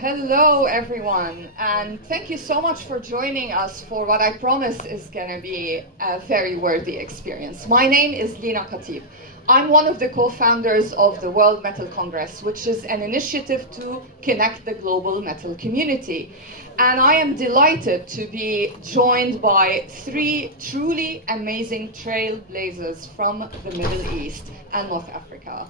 Hello, everyone, and thank you so much for joining us for what I promise is going to be a very worthy experience. My name is Lina Khatib. I'm one of the co-founders of the World Metal Congress, which is an initiative to connect the global metal community. And I am delighted to be joined by three truly amazing trailblazers from the Middle East and North Africa.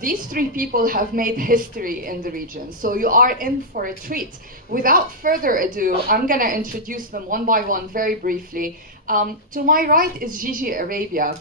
These three people have made history in the region, so you are in for a treat. Without further ado, I'm going to introduce them one by one very briefly. To my right is Gigi Arabia.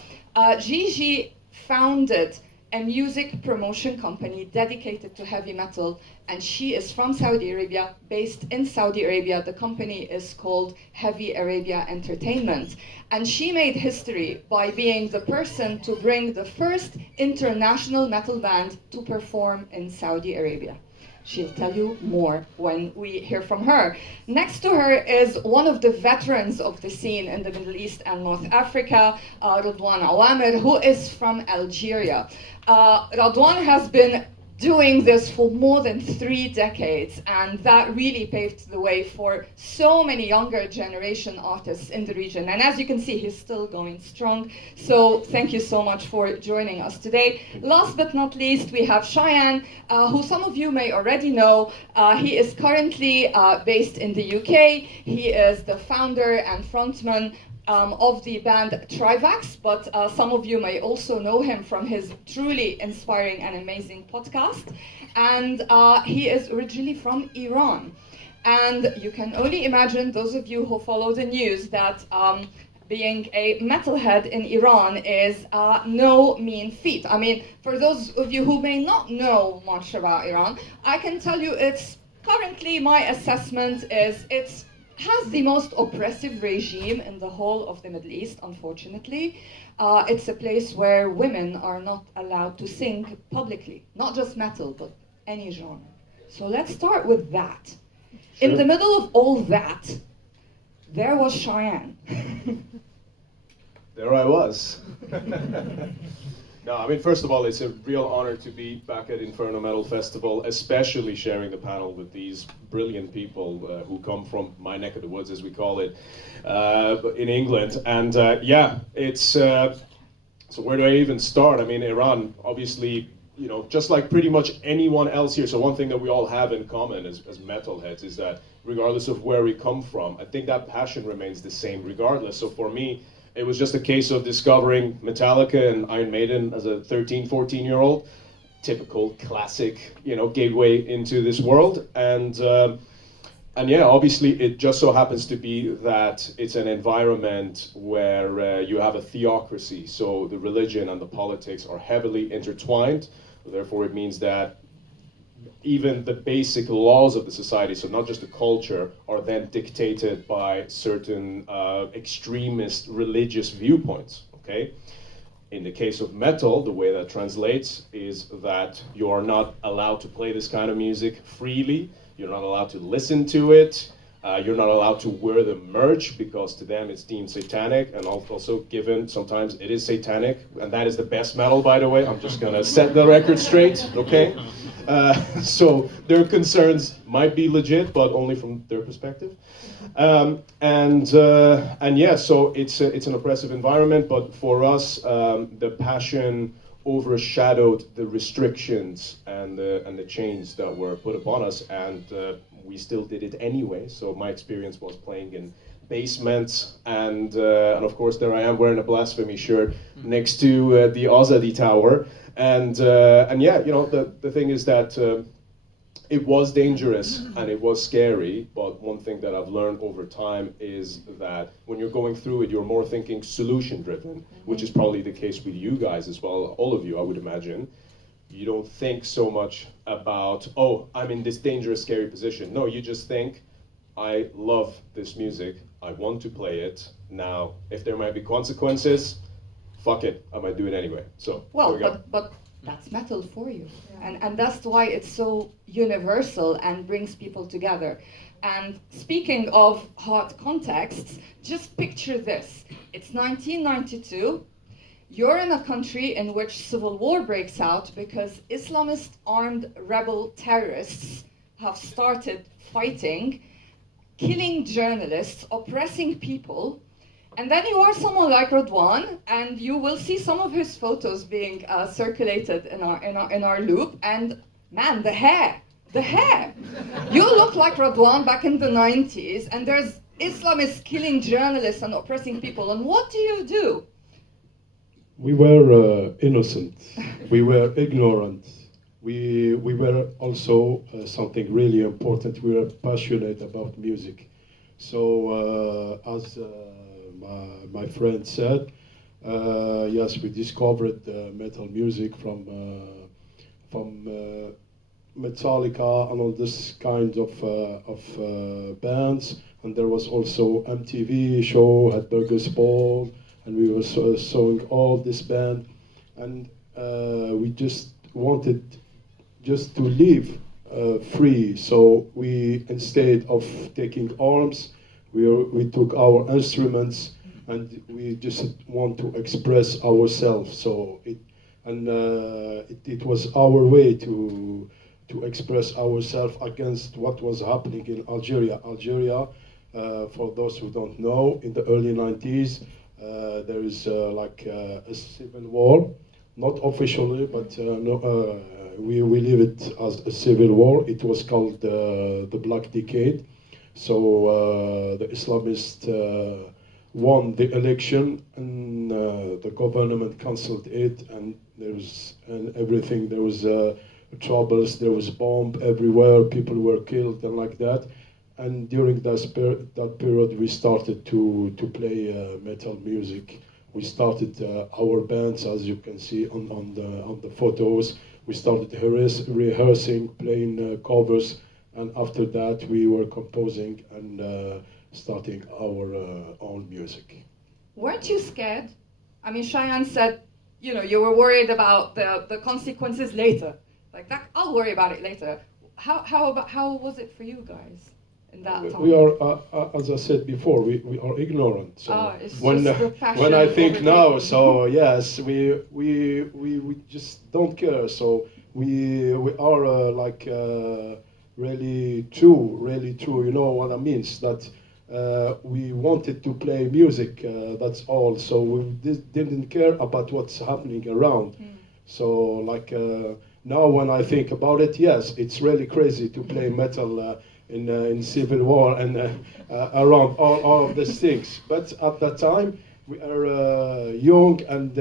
Gigi founded a music promotion company dedicated to heavy metal, and she is from Saudi Arabia, based in Saudi Arabia. The company is called Heavy Arabia Entertainment, and she made history by being the person to bring the first international metal band to perform in Saudi Arabia. She'll tell you more when we hear from her. Next to her is one of the veterans of the scene in the Middle East and North Africa, Redouane Aouameur, who is from Algeria. Redouane has been doing this for more than 3 decades, and that really paved the way for so many younger generation artists in the region. And as you can see, he's still going strong. So thank you so much for joining us today. Last but not least, we have Shayan, who some of you may already know. He is currently based in the UK. He is the founder and frontman of the band TRIVAX, but some of you may also know him from his truly inspiring and amazing podcast. And he is originally from Iran. And you can only imagine, those of you who follow the news, that being a metalhead in Iran is no mean feat. I mean, for those of you who may not know much about Iran, I can tell you it's currently, my assessment is it's has the most oppressive regime in the whole of the Middle East, unfortunately. It's a place where women are not allowed to sing publicly, not just metal, but any genre. So let's start with that. Sure. In the middle of all that, there was Shayan. There I was. No, I mean, first of all, it's a real honor to be back at Inferno Metal Festival, especially sharing the panel with these brilliant people who come from my neck of the woods, as we call it, in England. And yeah, it's, so where do I even start? I mean, Iran, obviously, you know, just like pretty much anyone else here, so one thing that we all have in common as metalheads is that regardless of where we come from, I think that passion remains the same regardless. So for me, it was just a case of discovering Metallica and Iron Maiden as a 13, 14-year-old. Typical, classic, you know, gateway into this world. And yeah, obviously it just so happens to be that it's an environment where you have a theocracy. So the religion and the politics are heavily intertwined. Therefore, it means that even the basic laws of the society, so not just the culture, are then dictated by certain extremist religious viewpoints, okay? In the case of metal, the way that translates is that you are not allowed to play this kind of music freely, you're not allowed to listen to it, you're not allowed to wear the merch because to them it's deemed satanic, and also given sometimes it is satanic, and that is the best metal, by the way. I'm just gonna set the record straight, okay? So their concerns might be legit, but only from their perspective. And yeah, so it's an oppressive environment, but for us, the passion overshadowed the restrictions and the chains that were put upon us, and we still did it anyway. So my experience was playing in basements, and of course there I am wearing a blasphemy shirt next to the Azadi Tower, and yeah, you know, the thing is that it was dangerous and it was scary, but one thing that I've learned over time is that when you're going through it, you're more thinking solution driven, which is probably the case with you guys as well, all of you, I would imagine. You don't think so much about, oh, I'm in this dangerous, scary position. No, you just think, I love this music, I want to play it. Now, if there might be consequences, fuck it, I might do it anyway. So, well, but that's metal for you. Yeah. And that's why it's so universal and brings people together. And speaking of hard contexts, just picture this. It's 1992. You're in a country in which civil war breaks out because Islamist armed rebel terrorists have started fighting, killing journalists, oppressing people. And then you are someone like Redouane, and you will see some of his photos being circulated in our loop. And man, the hair. You look like Redouane back in the 90s, and there's Islamists killing journalists and oppressing people. And what do you do? We were innocent. We were ignorant. We were also something really important. We were passionate about music. So as my friend said, yes, we discovered metal music from Metallica and all this kind of bands. And there was also MTV show at Burgers Ball, and we were showing all this band, and we just wanted just to live free. So we, instead of taking arms, we took our instruments, and we just want to express ourselves. So it was our way to express ourselves against what was happening in Algeria. Algeria, for those who don't know, in the early 90s, there is a civil war, not officially, but we live it as a civil war. It was called the Black Decade. So the Islamists won the election, and the government cancelled it, and everything. There was troubles. There was bomb everywhere. People were killed and like that. And during that period, we started to play metal music. We started our bands, as you can see on the photos. We started rehearsing, playing covers, and after that, we were composing and starting our own music. Weren't you scared? I mean, Shayan said, you were worried about the consequences later. Like that, I'll worry about it later. How was it for you guys? We are, as I said before, we are ignorant. So when I think now, so yes, we just don't care. So we are really true. You know what I mean? That we wanted to play music. That's all. So we didn't care about what's happening around. So now when I think about it, yes, it's really crazy to play metal. In civil war and around all of these things, but at that time we are young and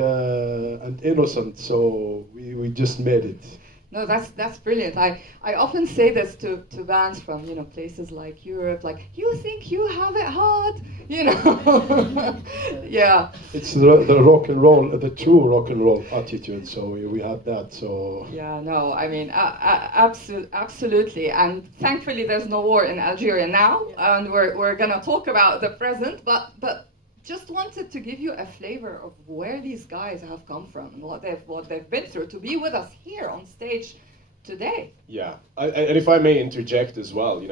innocent, so we just made it. No, that's brilliant. I often say this to bands from places like Europe, like, you think you have it hard, yeah. It's the rock and roll, the true rock and roll attitude. So we had that. So yeah, no, I mean, absolutely. And thankfully, there's no war in Algeria now, and we're gonna talk about the present, but. Just wanted to give you a flavor of where these guys have come from and what they've been through to be with us here on stage today. Yeah, and if I may interject as well,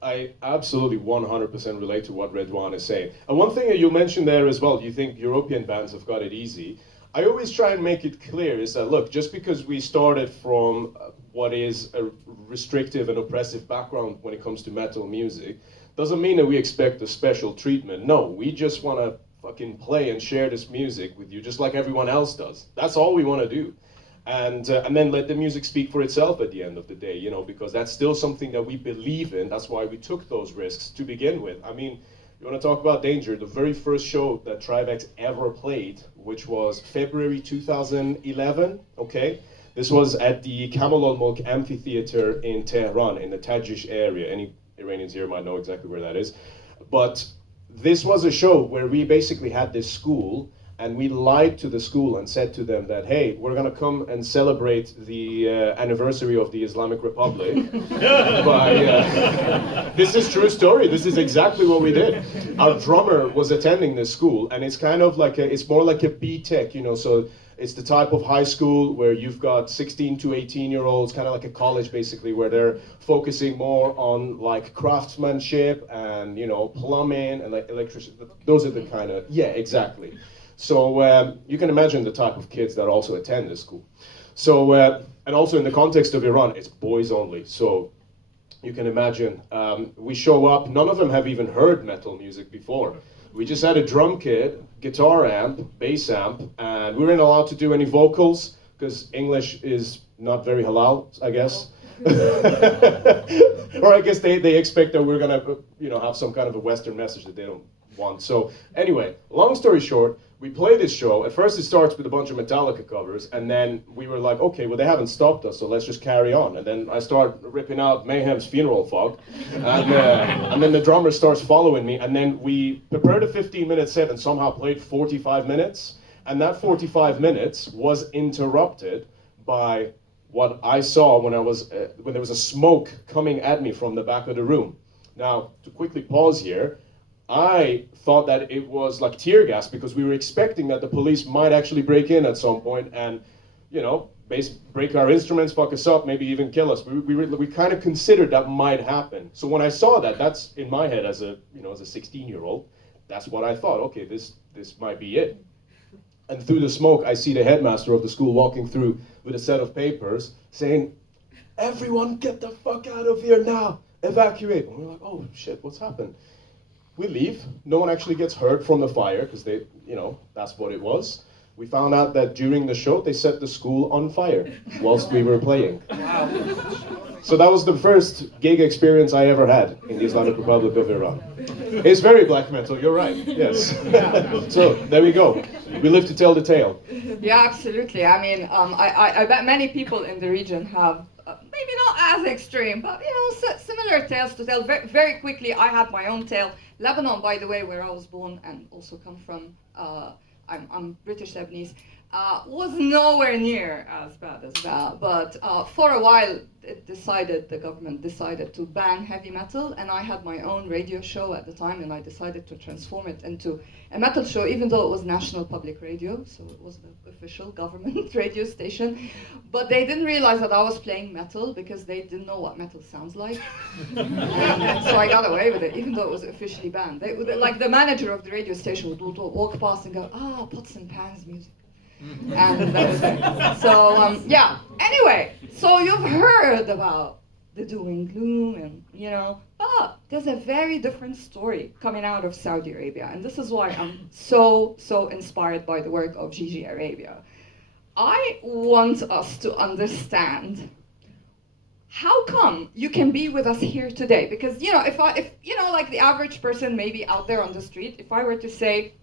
I absolutely 100% relate to what Redouane is saying. And one thing that you mentioned there as well, you think European bands have got it easy. I always try and make it clear is that, look, just because we started from what is a restrictive and oppressive background when it comes to metal music, doesn't mean that we expect a special treatment. No, we just want to fucking play and share this music with you just like everyone else does. That's all we want to do. And then let the music speak for itself at the end of the day, because that's still something that we believe in. That's why we took those risks to begin with. I mean, you want to talk about danger, the very first show that TRIVAX ever played, which was February 2011, okay? This was at the Camel Al Mulk Amphitheater in Tehran, in the Tajish area. Any Iranians here might know exactly where that is. But this was a show where we basically had this school, and we lied to the school and said to them that, hey, we're going to come and celebrate the anniversary of the Islamic Republic. This is true story. This is exactly what we did. Our drummer was attending this school, and it's kind of like it's more like a B-Tech, so it's the type of high school where you've got 16 to 18-year-olds, kind of like a college basically, where they're focusing more on like craftsmanship and, plumbing and like electricity. Those are the kind of, yeah, exactly. So you can imagine the type of kids that also attend this school. So, and also in the context of Iran, it's boys only. So you can imagine. We show up, none of them have even heard metal music before. We just had a drum kit, guitar amp, bass amp, and we weren't allowed to do any vocals because English is not very halal, I guess. Or I guess they expect that we're gonna, have some kind of a Western message that they don't want. So anyway, long story short, we play this show. At first it starts with a bunch of Metallica covers, and then we were like, okay, well they haven't stopped us, so let's just carry on. And then I start ripping out Mayhem's Funeral Fog, and then the drummer starts following me, and then we prepared a 15-minute set and somehow played 45 minutes, and that 45 minutes was interrupted by what I saw when there was a smoke coming at me from the back of the room. Now, to quickly pause here, I thought that it was like tear gas because we were expecting that the police might actually break in at some point and, break our instruments, fuck us up, maybe even kill us. We kind of considered that might happen. So when I saw that, that's in my head as a 16-year-old, that's what I thought. Okay, this might be it. And through the smoke, I see the headmaster of the school walking through with a set of papers saying, "Everyone get the fuck out of here now, evacuate." And we're like, oh shit, what's happened? We leave, no one actually gets hurt from the fire, because that's what it was. We found out that during the show, they set the school on fire whilst we were playing. Wow. So that was the first gig experience I ever had in the Islamic Republic of Iran. It's very black metal, you're right, yes. So, there we go. We live to tell the tale. Yeah, absolutely. I mean, I bet many people in the region have maybe not as extreme, but similar tales to tell. Very, very quickly, I had my own tale. Lebanon, by the way, where I was born and also come from, I'm British Lebanese, was nowhere near as bad as that. But for a while, the government decided to ban heavy metal, and I had my own radio show at the time, and I decided to transform it into a metal show, even though it was National Public Radio, so it was the official government radio station. But they didn't realize that I was playing metal because they didn't know what metal sounds like. And so I got away with it, even though it was officially banned. Like the manager of the radio station would walk past and go, pots and pans music. And that was it. So, Anyway, so you've heard about the doom and gloom and, but there's a very different story coming out of Saudi Arabia. And this is why I'm so inspired by the work of Gigi Arabia. I want us to understand how come you can be with us here today? Because, if like the average person maybe out there on the street, if I were to say,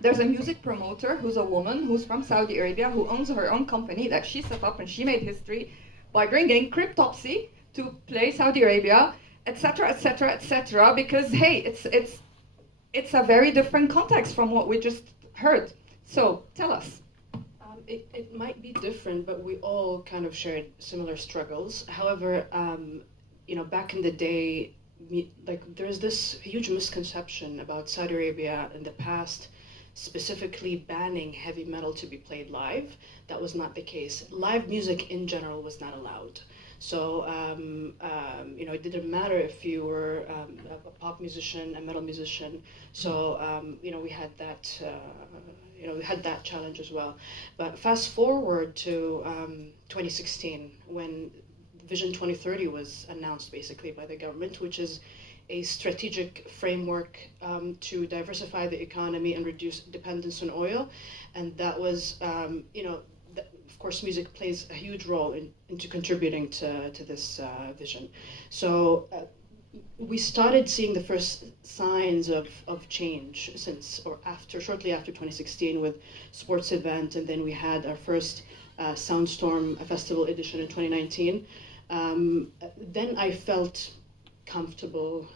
there's a music promoter who's a woman who's from Saudi Arabia who owns her own company that she set up and she made history by bringing cryptopsy to play Saudi Arabia, etc., etc., etc. Because hey, it's a very different context from what we just heard. So tell us. It might be different, but we all kind of shared similar struggles. However, back in the day, there's this huge misconception about Saudi Arabia in the past, specifically banning heavy metal to be played live. That was not the case. Live music in general was not allowed. So, it didn't matter if you were a pop musician, a metal musician. So, we had that, we had that challenge as well. But fast forward to 2016, when Vision 2030 was announced basically by the government, which is a strategic framework to diversify the economy and reduce dependence on oil. And that was, of course, music plays a huge role into contributing to this vision. So we started seeing the first signs of change shortly after 2016 with sports event, and then we had our first Soundstorm Festival edition in 2019. Then I felt comfortable,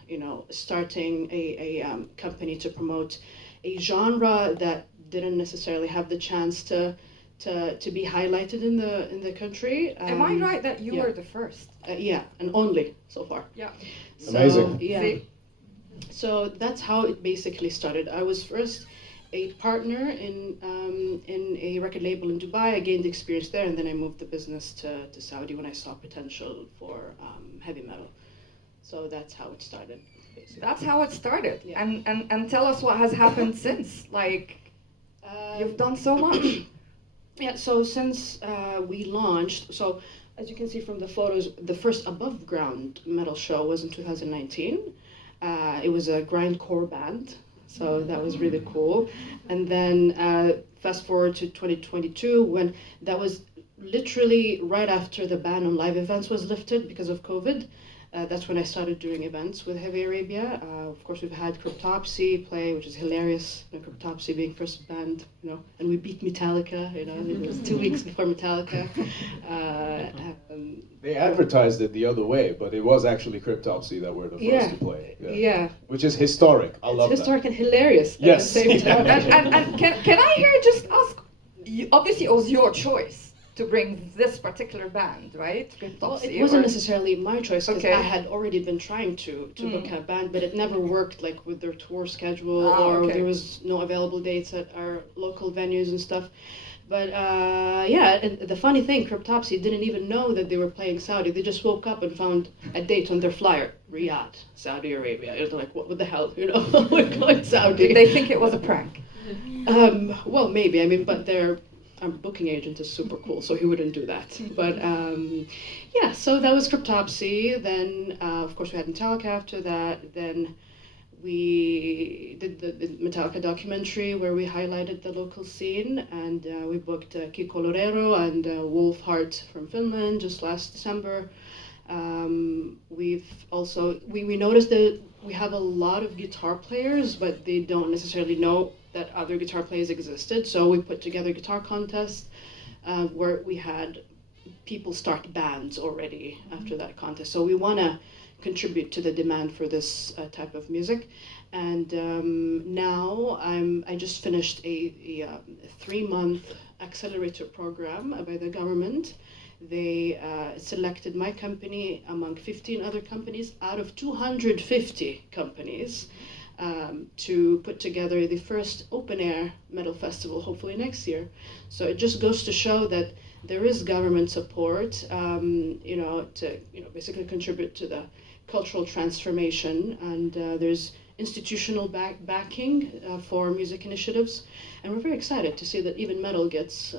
starting a company to promote a genre that didn't necessarily have the chance to be highlighted in the country. Am I right that you were the first? Yeah, and only so far. Yeah. So, amazing. Yeah. See? So that's how it basically started. I was first a partner in a record label in Dubai. I gained experience there, and then I moved the business to Saudi when I saw potential for heavy metal. So that's how it started, basically. That's how it started. Yeah. And tell us what has happened since. You've done so much. Yeah, so since we launched, as you can see from the photos, the first above ground metal show was in 2019. It was a grindcore band, so that was really cool. And then fast forward to 2022, when that was literally right after the ban on live events was lifted because of COVID. That's when I started doing events with Heavy Arabia. Of course, we've had Cryptopsy play, which is hilarious. Cryptopsy being first band, and we beat Metallica. It was 2 weeks before Metallica. They advertised it the other way, but it was actually Cryptopsy that were the first to play. Yeah. Which is historic. I love it's historic that. and hilarious Yes. at the same time. And can I here just ask? Obviously, it was your choice to bring this particular band, right? Well, it wasn't necessarily my choice because Okay. I had already been trying to book a band, but it never worked like with their tour schedule or okay. there was no available dates at our local venues and stuff. But yeah, and the funny thing, Cryptopsy didn't even know that they were playing Saudi. They just woke up and found a date on their flyer, Riyadh, Saudi Arabia. They're like, what the hell, we're going Saudi. Did they think it was a prank? Well, maybe. I mean, but our booking agent is super cool, so he wouldn't do that. But yeah, so that was Cryptopsy. Then, of course, we had Metallica after that. Then we did the Metallica documentary where we highlighted the local scene, and we booked Kiko Lorero and Wolfheart from Finland just last December. We've also, we noticed that we have a lot of guitar players, but they don't necessarily know that other guitar players existed. So we put together a guitar contest where we had people start bands already after that contest. So we want to contribute to the demand for this type of music. And now I just finished a 3-month accelerator program by the government. They selected my company among 15 other companies out of 250 companies to put together the first open-air metal festival, hopefully next year. So it just goes to show that there is government support, to basically contribute to the cultural transformation, and there's institutional backing for music initiatives, and we're very excited to see that even metal gets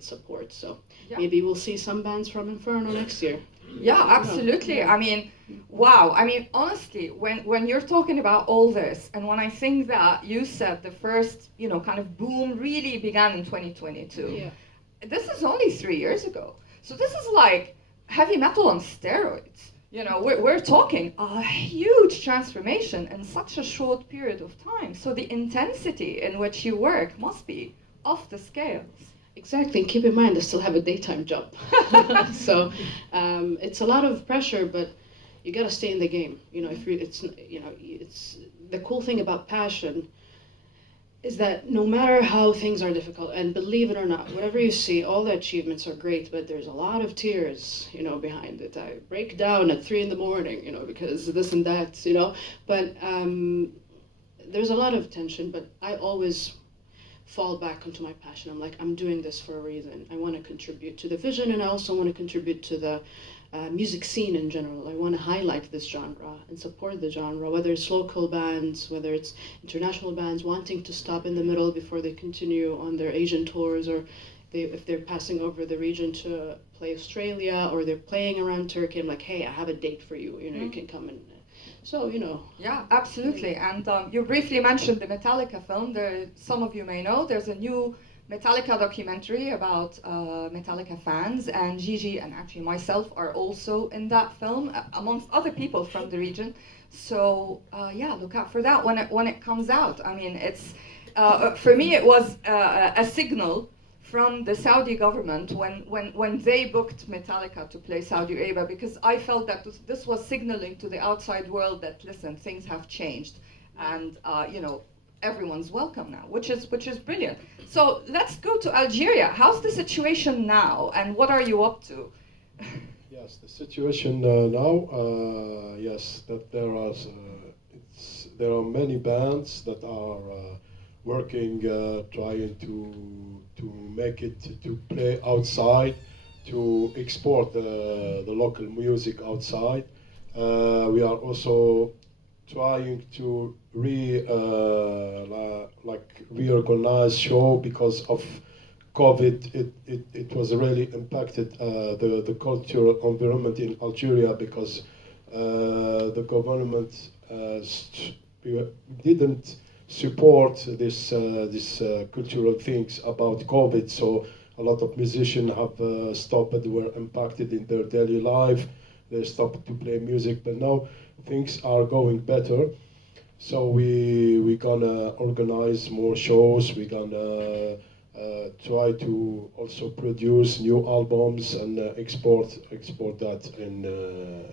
support. So maybe we'll see some bands from Inferno next year. Yeah, absolutely. I mean, wow. I mean, honestly, when you're talking about all this, and when I think that you said the first, kind of boom really began in 2022. Yeah. This is only 3 years ago. So this is like heavy metal on steroids. We're talking a huge transformation in such a short period of time. So the intensity in which you work must be off the scales. Exactly. And keep in mind, I still have a daytime job. So it's a lot of pressure, but you got to stay in the game. It's the cool thing about passion is that no matter how things are difficult, and believe it or not, whatever you see, all the achievements are great, but there's a lot of tears, behind it. I break down at 3 a.m, because this and that, But there's a lot of tension, but I always fall back onto my passion. I'm like, I'm doing this for a reason. I want to contribute to the vision, and I also want to contribute to the music scene in general. I want to highlight this genre and support the genre, whether it's local bands, whether it's international bands wanting to stop in the middle before they continue on their Asian tours, or if they're passing over the region to play Australia, or they're playing around Turkey. I'm like, hey, I have a date for you. You can come and. So, Yeah, absolutely. And you briefly mentioned the Metallica film. Some of you may know there's a new Metallica documentary about Metallica fans, and Gigi and actually myself are also in that film, amongst other people from the region. So look out for that when it comes out. I mean, it's for me it was a signal from the Saudi government when they booked Metallica to play Saudi Arabia, because I felt that this was signaling to the outside world that, listen, things have changed, and everyone's welcome now, which is brilliant. So let's go to Algeria. How's the situation now, and what are you up to? Yes, the situation now, yes, that there are many bands that are working, trying to make it to play outside, to export the local music outside. We are also trying to reorganize show because of COVID, it was really impacted the cultural environment in Algeria because the government didn't support this cultural things about COVID. So a lot of musicians have stopped, were impacted in their daily life. They stopped to play music, but now things are going better. So we're gonna organize more shows. We're gonna try to also produce new albums and export that in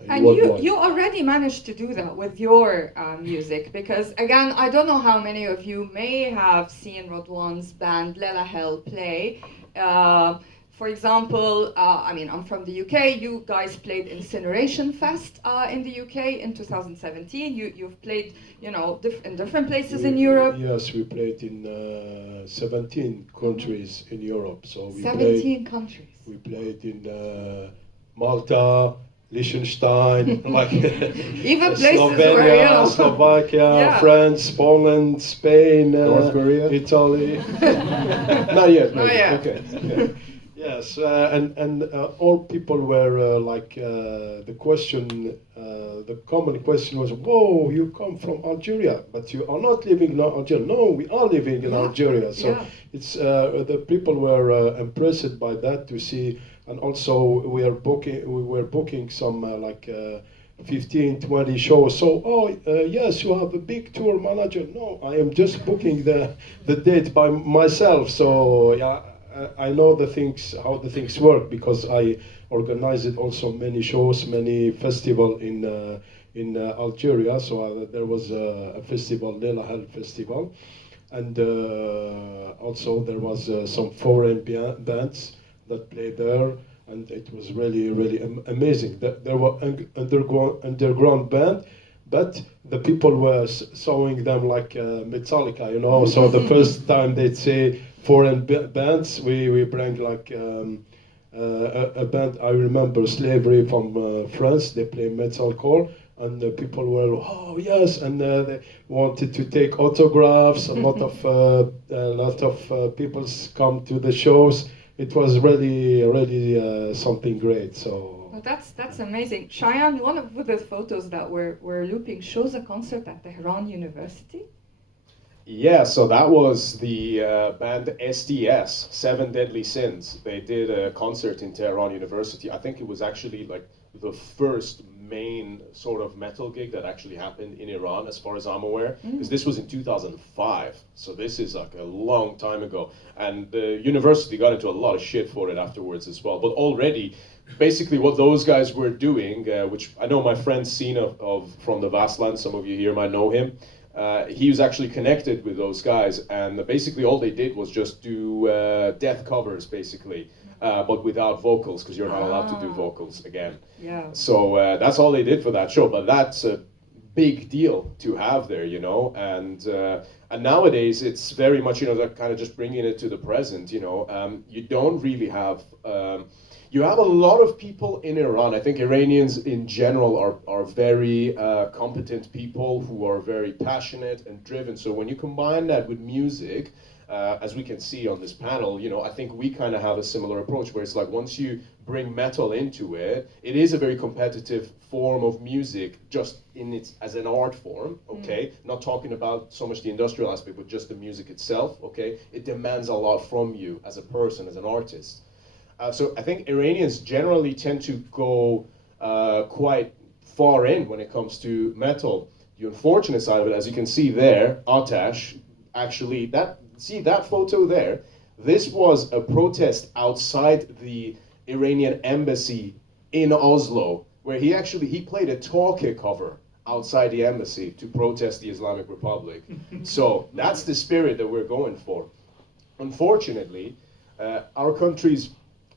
And worldwide. you already managed to do that with your music, because again, I don't know how many of you may have seen Redouane's band Lelahell play. For example, I mean, I'm from the UK. You guys played Incineration Fest in the UK in 2017. You've played, you know, in different places in Europe. Yes, we played in 17 countries in Europe. So we 17 countries. We played in Malta, Liechtenstein, like Even places Slovenia, where, you know, Slovakia, yeah. France, Poland, Spain, North Korea? Italy. Not yet. Not Maybe. yet. Okay. Yeah. Yes, and all people were the question, the common question was, "Whoa, you come from Algeria, but you are not living in Algeria." No, we are living in Algeria. So Yeah. it's the people were impressed by that to see, and also we were booking some 15, 20 shows. So, yes, you have a big tour manager. No, I am just booking the date by myself. So yeah. I know how the things work because I organized also many shows, many festival in Algeria. So there was a festival, Lelahell Festival, and also there was some foreign bands that played there, and it was really amazing. There were underground band, but the people were sewing them like Metallica, you know. So the first time they'd say foreign bands, we bring like a band. I remember Slavery from France. They play metalcore, and the people were, oh yes, and they wanted to take autographs. A lot of people come to the shows. It was really something great. So. Well, that's amazing. Shayan, one of the photos that we're looping shows a concert at Tehran University. Yeah, so that was the band SDS, Seven Deadly Sins. They did a concert in Tehran University. I think it was actually like the first main sort of metal gig that actually happened in Iran, as far as I'm aware, because this was in 2005. So this is like a long time ago. And the university got into a lot of shit for it afterwards as well. But already, basically what those guys were doing, which I know my friend Sina from the Vastland, some of you here might know him, he was actually connected with those guys, and basically all they did was just do death covers, basically, but without vocals, because you're not allowed to do vocals again. Yeah. So that's all they did for that show, but that's a big deal to have there, you know, and nowadays it's very much, you know, that kind of just bringing it to the present, you know, you don't really have. You have a lot of people in Iran. I think Iranians in general are very competent people who are very passionate and driven. So when you combine that with music, as we can see on this panel, you know, I think we kind of have a similar approach where it's like once you bring metal into it, it is a very competitive form of music just in its as an art form, okay? Not talking about so much the industrial aspect, but just the music itself, okay? It demands a lot from you as a person, as an artist. So I think Iranians generally tend to go quite far in when it comes to metal. The unfortunate side of it, as you can see there, Atash, actually, see that photo there? This was a protest outside the Iranian embassy in Oslo, where he played a Talkie cover outside the embassy to protest the Islamic Republic. So that's the spirit that we're going for. Unfortunately, our country's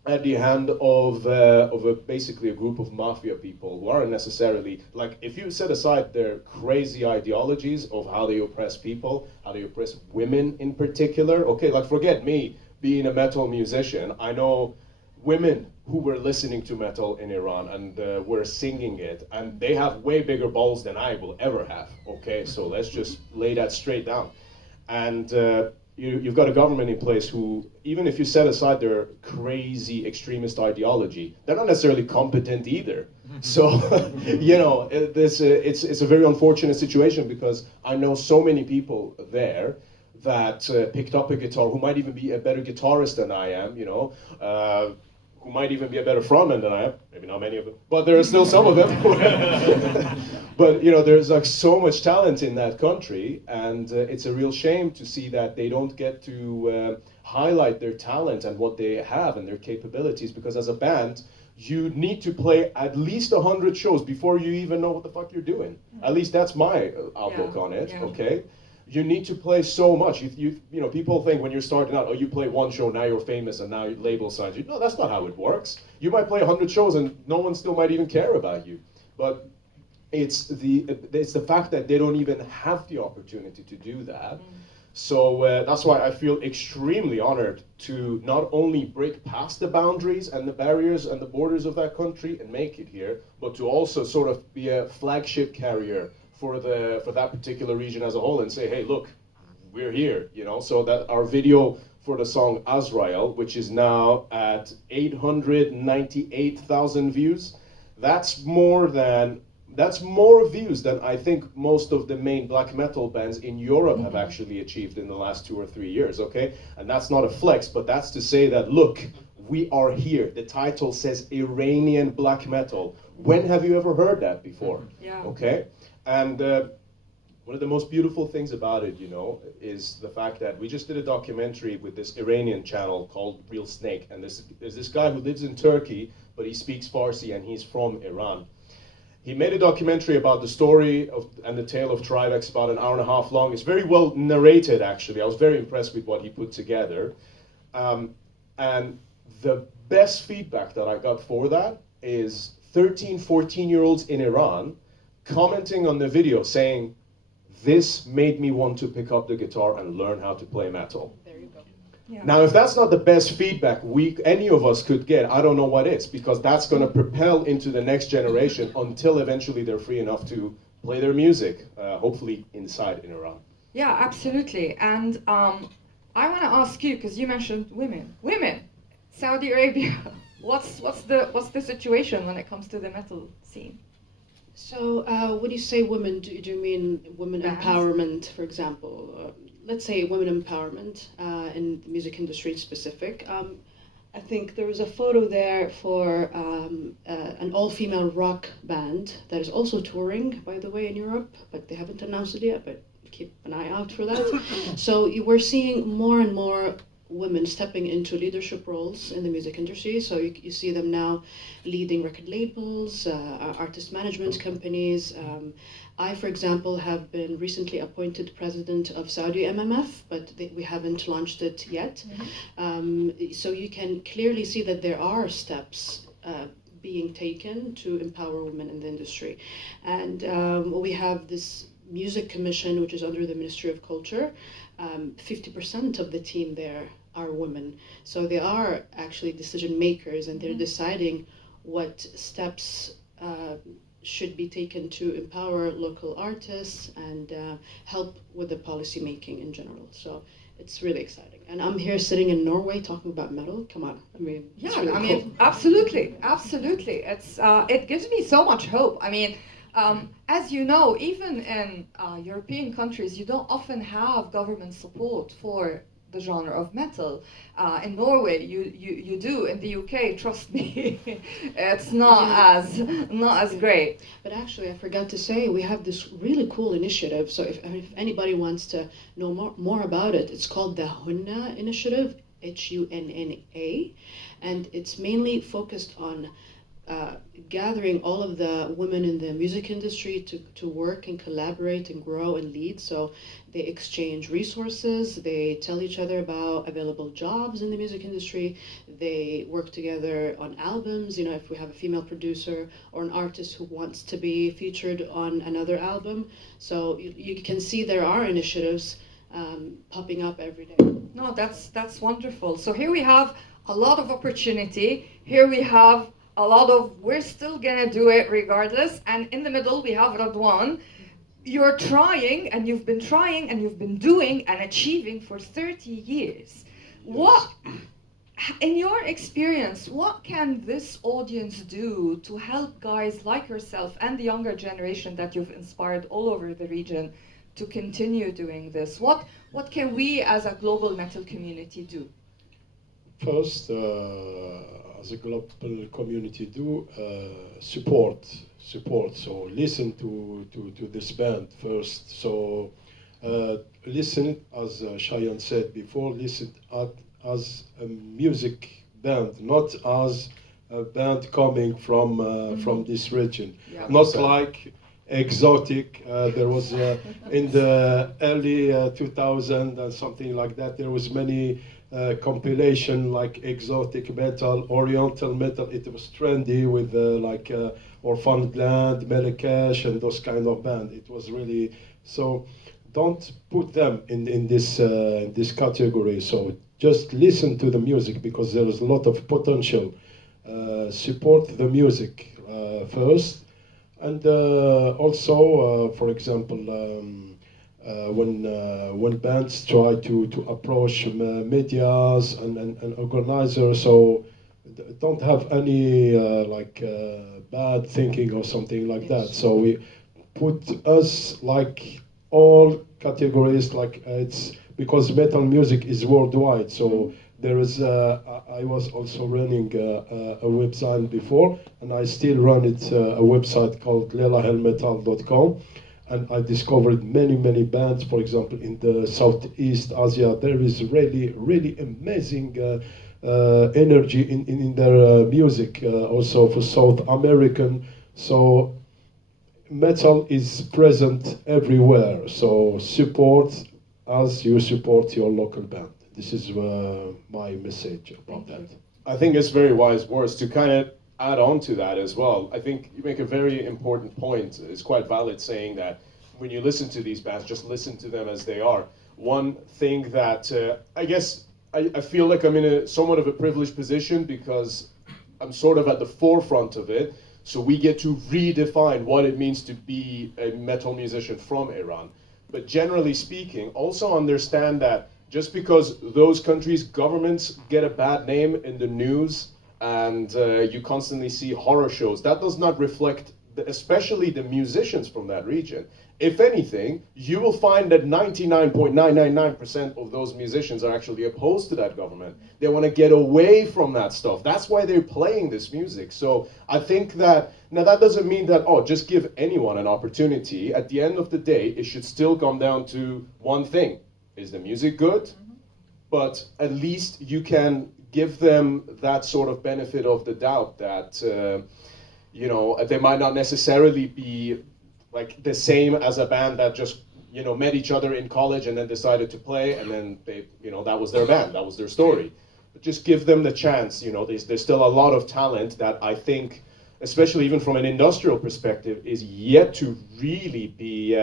at the hand of basically a group of mafia people who aren't necessarily, like, if you set aside their crazy ideologies of how they oppress people, how they oppress women in particular, okay, like forget me being a metal musician, I know women who were listening to metal in Iran and were singing it, and they have way bigger balls than I will ever have, okay, so let's just lay that straight down. And you've got a government in place who, even if you set aside their crazy extremist ideology, they're not necessarily competent either. So, it's a very unfortunate situation, because I know so many people there that picked up a guitar, who might even be a better guitarist than I am, who might even be a better frontman than I am. Maybe not many of them, but there are still some of them. But there's like so much talent in that country, and it's a real shame to see that they don't get to highlight their talent and what they have and their capabilities, because as a band, you need to play at least 100 shows before you even know what the fuck you're doing. At least that's my outlook on it, okay? You need to play so much. People think when you're starting out, oh, you play one show, now you're famous, and now your label signs you. No, that's not how it works. You might play 100 shows, and no one still might even care about you. But it's the fact that they don't even have the opportunity to do that. So that's why I feel extremely honored to not only break past the boundaries and the barriers and the borders of that country and make it here, but to also sort of be a flagship carrier for that particular region as a whole, and say, hey, look, we're here, so that our video for the song Azrael, which is now at 898,000 views, that's more views than I think most of the main black metal bands in Europe have actually achieved in the last 2 or 3 years, okay? And that's not a flex, but that's to say that, look, we are here. The title says Iranian black metal. When have you ever heard that before? Yeah. Okay? And one of the most beautiful things about it, is the fact that we just did a documentary with this Iranian channel called Real Snake. And there's this guy who lives in Turkey, but he speaks Farsi and he's from Iran. He made a documentary about the story and the tale of TRIVAX, about an hour and a half long. It's very well narrated, actually. I was very impressed with what he put together. And the best feedback that I got for that is 13, 14-year-olds in Iran commenting on the video saying, this made me want to pick up the guitar and learn how to play metal. There you go. Yeah. Now, if that's not the best feedback any of us could get, I don't know what is, because that's going to propel into the next generation until eventually they're free enough to play their music, hopefully inside in Iran. Yeah, absolutely. And I want to ask you, because you mentioned women, Saudi Arabia. What's the situation when it comes to the metal scene? So, when you say women, do you mean women Bands. empowerment, for example? Let's say women empowerment in the music industry specific. I think there was a photo there for an all-female rock band that is also touring, by the way, in Europe, but they haven't announced it yet, but keep an eye out for that. So we're seeing more and more women stepping into leadership roles in the music industry. So you see them now leading record labels, artist management companies. I, for example, have been recently appointed president of Saudi MMF, but we haven't launched it yet. So you can clearly see that there are steps being taken to empower women in the industry. And we have this music commission, which is under the Ministry of Culture. 50% of the team there are women. So they are actually decision makers, and they're deciding what steps should be taken to empower local artists and help with the policy making in general. So it's really exciting. And I'm here sitting in Norway talking about metal. Come on. I mean, Yeah, it's really I mean, cool. absolutely. It gives me so much hope. I mean, as you know, even in European countries, you don't often have government support for the genre of metal. In Norway, you do. In the UK, trust me, it's not as great. But actually, I forgot to say, we have this really cool initiative. So if anybody wants to know more about it, it's called the Hunna Initiative, Hunna, and it's mainly focused on gathering all of the women in the music industry to work and collaborate and grow and lead. So they exchange resources, they tell each other about available jobs in the music industry, they work together on albums, if we have a female producer or an artist who wants to be featured on another album. So you can see there are initiatives popping up every day. No, that's wonderful. So here we have a lot of opportunity. Here we have a lot of we're still gonna do it regardless. And in the middle we have Redouane. you're trying, and you've been trying, and you've been doing and achieving for 30 years. What, in your experience, what can this audience do to help guys like yourself and the younger generation that you've inspired all over the region to continue doing this? What can we as a global metal community do? First, as a global community, support. So listen to this band first. So listen, as Shayan said before, listen as a music band, not as a band coming from this region. Yeah. Not like exotic. There was in the early 2000 and something like that. There was many compilation like exotic metal, oriental metal. It was trendy with like Orphan Land, Melekash, and those kind of band. It was really so. Don't put them in this category. So just listen to the music because there is a lot of potential. Support the music first, and also, for example, when bands try to approach medias and organizers, so don't have any bad thinking or something like that. So we put us like all categories, like it's because metal music is worldwide. So there is I was also running a website before, and I still run it, a website called lelahellmetal.com, and I discovered many bands. For example, in the Southeast Asia, there is really amazing energy in their music. Also for South American, so metal is present everywhere. So support as you support your local band. This is my message about that. I think it's very wise words to kind of add on to that as well. I think you make a very important point. It's quite valid saying that when you listen to these bands, just listen to them as they are. One thing that I guess I feel like I'm in a somewhat of a privileged position because I'm sort of at the forefront of it. So we get to redefine what it means to be a metal musician from Iran. But generally speaking, also understand that just because those countries' governments get a bad name in the news and you constantly see horror shows, that does not reflect, especially the musicians from that region. If anything, you will find that 99.999% of those musicians are actually opposed to that government. They want to get away from that stuff. That's why they're playing this music. So I think that, now that doesn't mean that, oh, just give anyone an opportunity. At the end of the day, it should still come down to one thing. Is the music good? Mm-hmm. But at least you can give them that sort of benefit of the doubt that, they might not necessarily be like the same as a band that just met each other in college and then decided to play, and then they that was their band, that was their story. But just give them the chance. There's still a lot of talent that I think, especially even from an industrial perspective, is yet to really be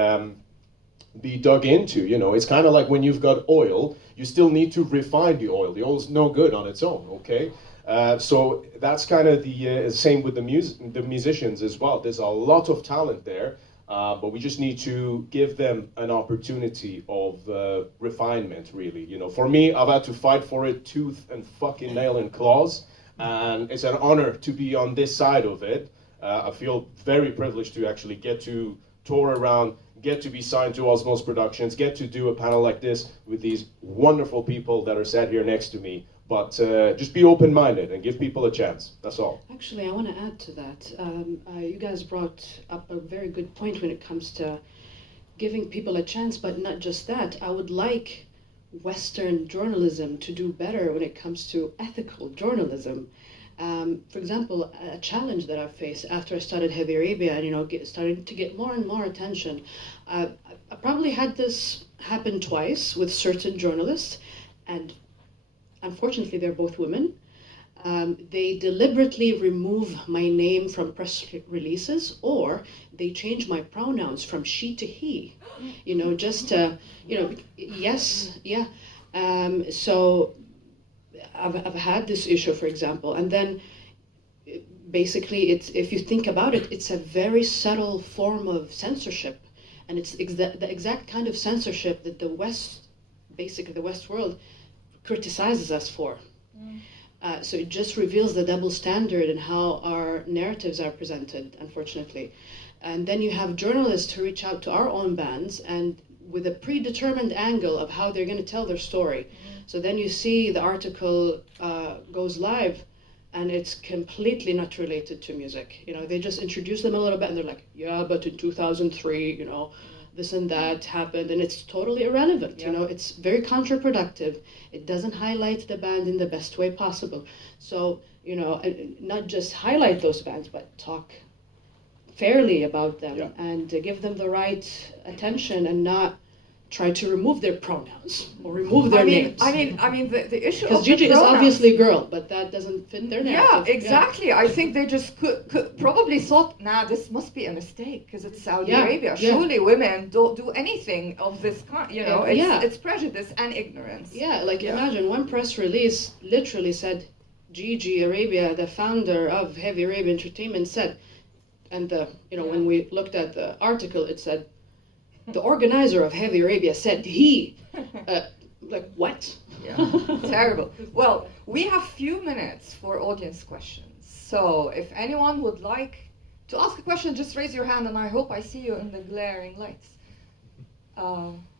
dug into. It's kind of like when you've got oil, you still need to refine the oil. The oil's no good on its own. Okay. So that's kind of the same with the musicians as well. There's a lot of talent there, but we just need to give them an opportunity of refinement, really. For me, I've had to fight for it tooth and fucking nail and claws, and it's an honor to be on this side of it. I feel very privileged to actually get to tour around, get to be signed to Osmo's Productions, get to do a panel like this with these wonderful people that are sat here next to me. But just be open-minded and give people a chance. That's all. Actually, I want to add to that. You guys brought up a very good point when it comes to giving people a chance, but not just that. I would like Western journalism to do better when it comes to ethical journalism. For example, a challenge that I've faced after I started Heavy Arabia and started to get more and more attention. I probably had this happen twice with certain journalists, and unfortunately, they're both women. They deliberately remove my name from press releases, or they change my pronouns from she to he. Just to, yes, yeah. So I've had this issue, for example, and then basically, if you think about it, it's a very subtle form of censorship. And it's the exact kind of censorship that the West, basically the West world, criticizes us for. So it just reveals the double standard and how our narratives are presented, unfortunately. And then you have journalists who reach out to our own bands and with a predetermined angle of how they're going to tell their story. So then you see the article goes live and it's completely not related to music. You know, they just introduce them a little bit and they're like, yeah, but in 2003, you know, this and that happened, and it's totally irrelevant. You know, it's very counterproductive. It doesn't highlight the band in the best way possible. So, you know, not just highlight those bands, but talk fairly about them and give them the right attention and not try to remove their pronouns or remove their names. I mean, the issue of because Gigi the is pronouns, obviously a girl, but that doesn't fit their narrative. Yeah, exactly. I think they just could probably thought, nah, this must be a mistake because it's Saudi Arabia. Surely women don't do anything of this kind. You know, it's prejudice and ignorance. Yeah, like imagine one press release literally said, Gigi Arabia, the founder of Heavy Arabian Entertainment, said, and when we looked at the article, it said, the organizer of Heavy Arabia said he, like what? Yeah, terrible. Well, we have few minutes for audience questions. So if anyone would like to ask a question, just raise your hand and I hope I see you in the glaring lights.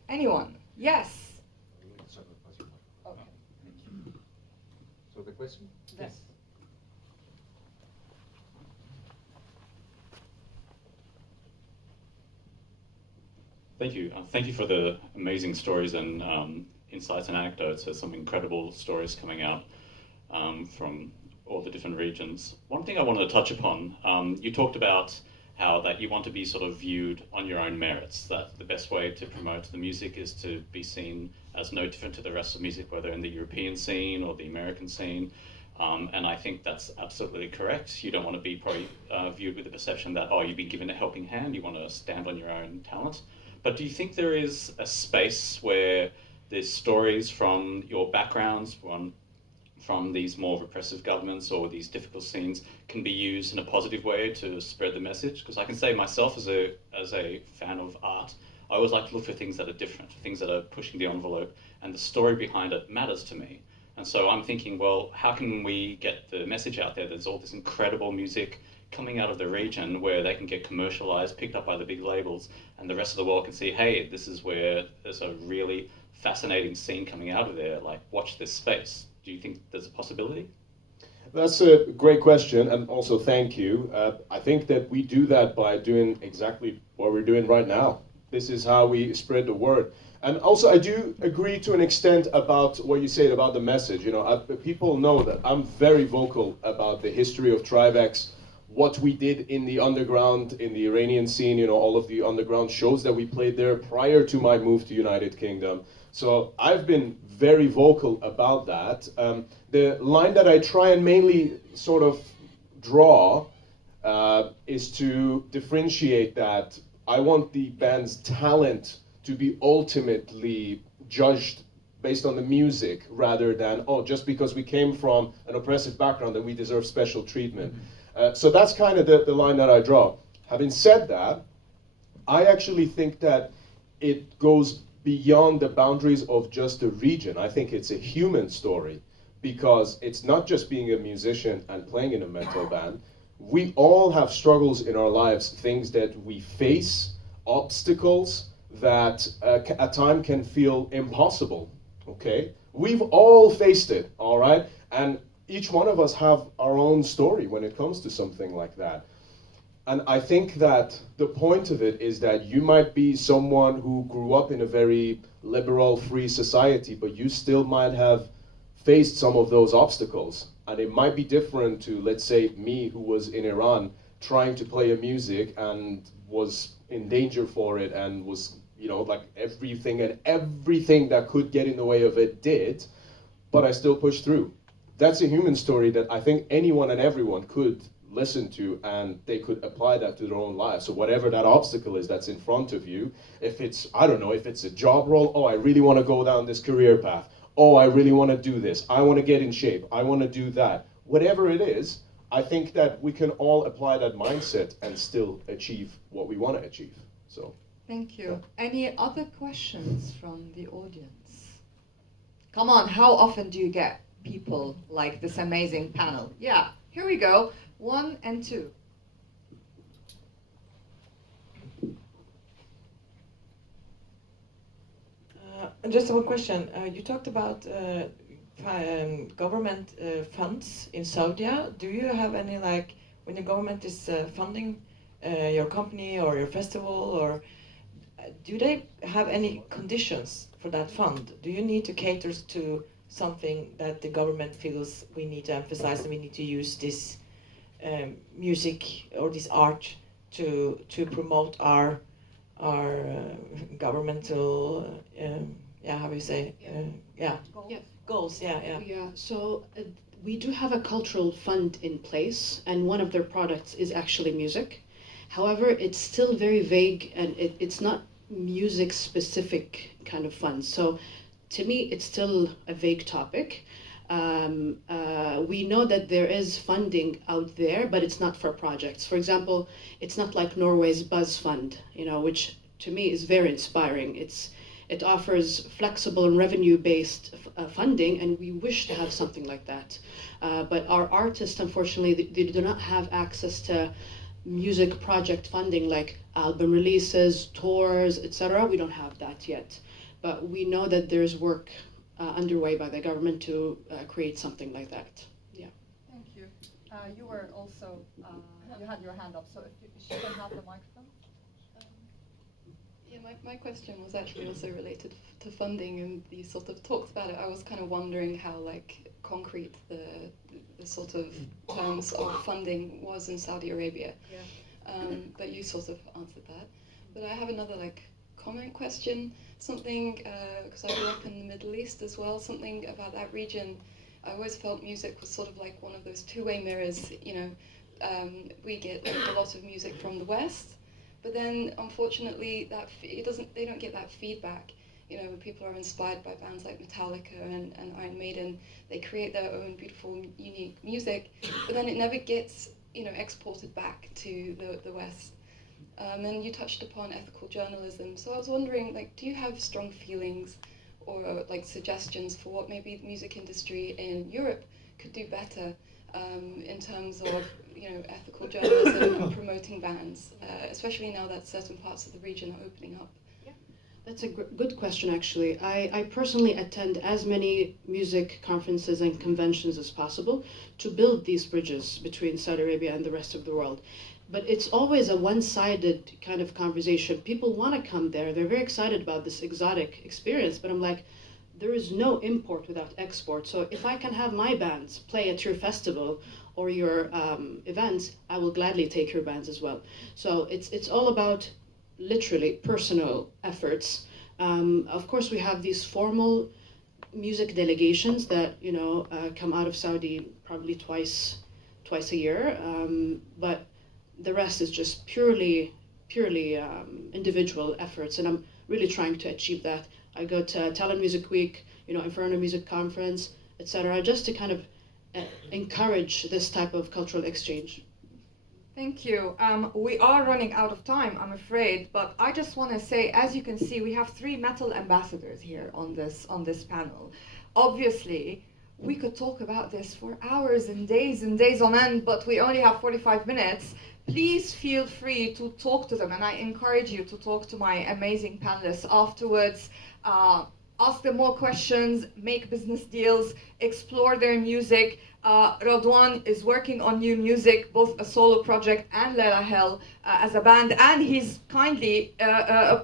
Anyone? Yes? Okay. So the question? Yes. Thank you. Thank you for the amazing stories and insights and anecdotes. There's some incredible stories coming out from all the different regions. One thing I wanted to touch upon, you talked about how that you want to be sort of viewed on your own merits, that the best way to promote the music is to be seen as no different to the rest of music, whether in the European scene or the American scene. And I think that's absolutely correct. You don't want to be probably viewed with the perception that, oh, you've been given a helping hand, you want to stand on your own talent. But do you think there is a space where there's stories from your backgrounds, from these more repressive governments or these difficult scenes, can be used in a positive way to spread the message? Because I can say myself as a fan of art, I always like to look for things that are different, things that are pushing the envelope, and the story behind it matters to me. And so I'm thinking, well, how can we get the message out there? There's all this incredible music coming out of the region where they can get commercialized, picked up by the big labels, and the rest of the world can see, hey, this is where there's a really fascinating scene coming out of there, like watch this space. Do you think there's a possibility? That's a great question, and also thank you. I think that we do that by doing exactly what we're doing right now. This is how we spread the word. And also, I do agree to an extent about what you said about the message. You know, people know that I'm very vocal about the history of TRIVAX, what we did in the underground, in the Iranian scene, you know, all of the underground shows that we played there prior to my move to United Kingdom. So I've been very vocal about that. The line that I try and mainly sort of draw is to differentiate that I want the band's talent to be ultimately judged based on the music rather than, oh, just because we came from an oppressive background that we deserve special treatment. So that's kind of the line that I draw. Having said that, I actually think that it goes beyond the boundaries of just a region. I think it's a human story because it's not just being a musician and playing in a metal band. We all have struggles in our lives, things that we face, obstacles that at times can feel impossible, okay? We've all faced it, all right? And each one of us have our own story when it comes to something like that. And I think that the point of it is that you might be someone who grew up in a very liberal, free society, but you still might have faced some of those obstacles. And it might be different to, let's say, me who was in Iran trying to play a music and was in danger for it and was, you know, like everything that could get in the way of it did, but I still pushed through. That's a human story that I think anyone and everyone could listen to and they could apply that to their own lives. So whatever that obstacle is that's in front of you, if it's, I don't know, if it's a job role, oh, I really want to go down this career path. Oh, I really want to do this. I want to get in shape. I want to do that. Whatever it is, I think that we can all apply that mindset and still achieve what we want to achieve. So Thank you. Any other questions from the audience? Come on, how often do you get people like this amazing panel? Yeah, here we go. 1 and 2. Just one question. You talked about government funds in Saudi. Do you have any, like, when the government is funding your company or your festival, or do they have any conditions for that fund? Do you need to cater to something that the government feels we need to emphasize and we need to use this music or this art to promote our governmental how do you say goals? So we do have a cultural fund in place, and one of their products is actually music. However, it's still very vague, and it's not music specific kind of fund. So to me, it's still a vague topic. We know that there is funding out there, but it's not for projects. For example, it's not like Norway's Buzz Fund, which to me is very inspiring. It offers flexible and revenue-based funding, and we wish to have something like that. But our artists, unfortunately, they do not have access to music project funding like album releases, tours, etc. We don't have that yet. But we know that there's work underway by the government to create something like that. Yeah. Thank you. You were also, you had your hand up, so if you can have the microphone. Yeah, my question was actually also related to funding, and you sort of talked about it. I was kind of wondering how concrete the sort of terms of funding was in Saudi Arabia. Yeah. But you sort of answered that. But I have another comment question, something, because I grew up in the Middle East as well, something about that region. I always felt music was sort of like one of those two-way mirrors, we get a lot of music from the West, but then unfortunately they don't get that feedback. When people are inspired by bands like Metallica and Iron Maiden, they create their own beautiful, unique music, but then it never gets, exported back to the West. And you touched upon ethical journalism, so I was wondering, do you have strong feelings or suggestions for what maybe the music industry in Europe could do better in terms of ethical journalism and promoting bands, especially now that certain parts of the region are opening up? That's a good question, actually. I personally attend as many music conferences and conventions as possible to build these bridges between Saudi Arabia and the rest of the world. But it's always a one-sided kind of conversation. People want to come there. They're very excited about this exotic experience. But I'm like, there is no import without export. So if I can have my bands play at your festival or your events, I will gladly take your bands as well. So it's all about literally personal efforts. Of course, we have these formal music delegations that come out of Saudi probably twice a year, but the rest is just purely individual efforts, and I'm really trying to achieve that. I go to Talent Music Week, Inferno Music Conference, etc., just to kind of encourage this type of cultural exchange. Thank you. We are running out of time, I'm afraid, but I just want to say, as you can see, we have 3 metal ambassadors here on this panel. Obviously, we could talk about this for hours and days on end, but we only have 45 minutes. Please feel free to talk to them, and I encourage you to talk to my amazing panelists afterwards. Ask them more questions, make business deals, explore their music. Redouane is working on new music, both a solo project and Lelahell as a band, and he's kindly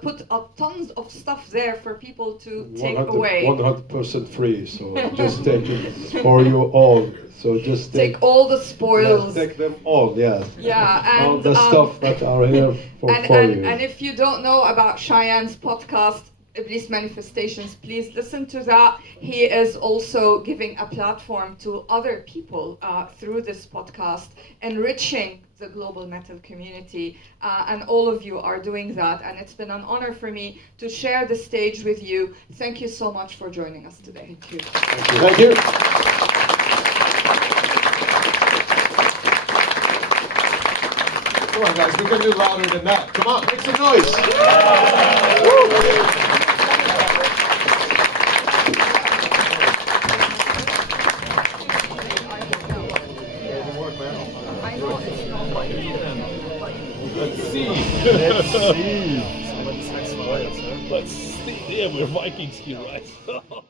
put up tons of stuff there for people to take away. 100% free, so just take it for you all. So just take all the spoils. Take them all, yeah. Yeah, and all the stuff that are here for you. And if you don't know about Shayan's podcast, Iblis Manifestations, please listen to that. He is also giving a platform to other people through this podcast, enriching the global metal community, and all of you are doing that, and it's been an honor for me to share the stage with you. Thank you so much for joining us today. Thank you. Thank you. Thank you. Come on, guys, we can do louder than that. Come on, make some noise. Let's see. Let's see. Yeah, we're Vikings here, right?